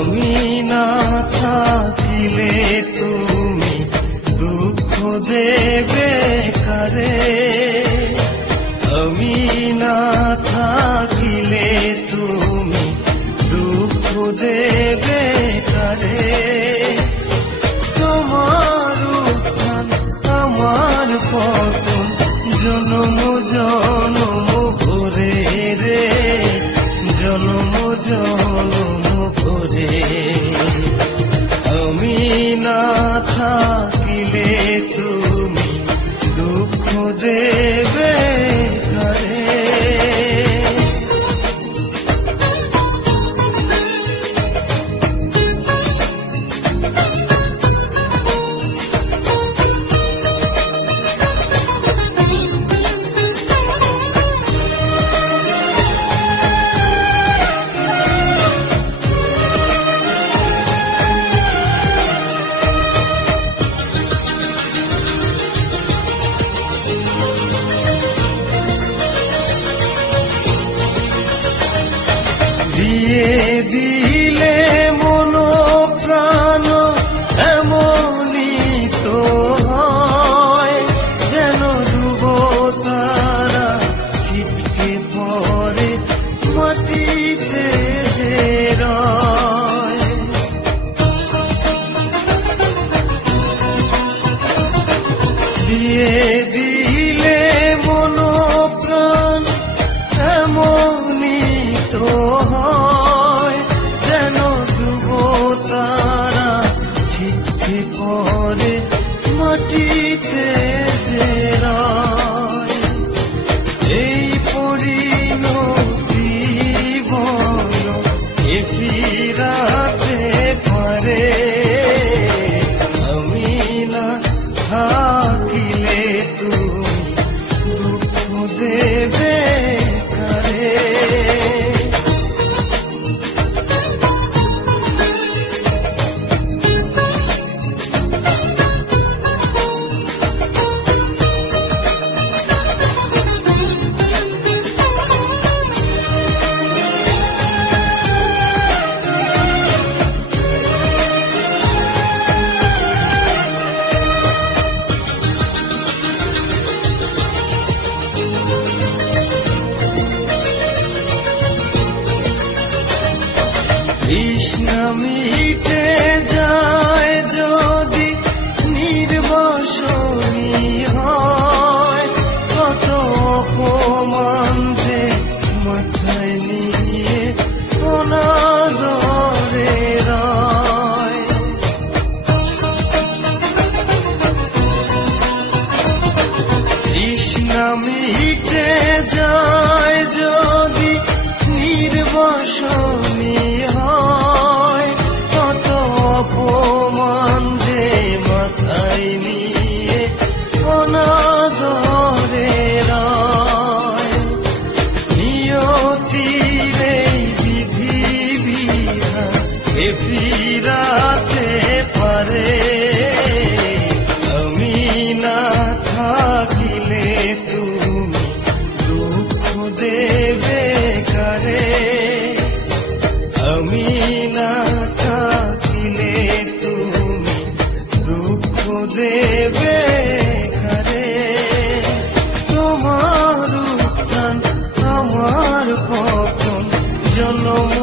আমি না থাকিলে তুমি দুঃখ দেবে কারে, আমি না থাকিলে তুমি দুঃখ দেবে কারে। তোমার উত্থান আমার পতন জনম জনম ভরে রে, জনম জনম ভরে। আমি না থাকিলে তুমি দুঃখ দেবে কারে। দিয়ে দিলে মন প্রাণ এমনই তো হয়, যেন ডুব তারা ছিটকে পড়ে মাটিতে যে রয়। দিয়ে দিলে মন প্রাণ এমনই তো হয়, যেন ডুব তারা ছিটকে পড়ে মাটিতে যে রয়। এই পরিণতি বল এ ফিরাতে পারে, আমি না থাকিলে তুমি দুঃখ দেবে কারে। তৃষ্ণা মিটে যায় যদি নির্বাসনী হয়, কত অপমান যে মাথায় নিয়ে অনাদরে রয়। তৃষ্ণা মিটে যায় যদি নির্বাসনী হয়, কত অপমান যে মাথায় নিয়ে অনাদরে রয়। নিয়তির এই বিধি বিধান এ ফিরাতে পারে, আমি না থাকিলে তুমি দুঃখ দেবে কারে। আমি না থাকিলে তুমি দুঃখ দেবে কারে। তোমার উত্থান আমার পতন জনম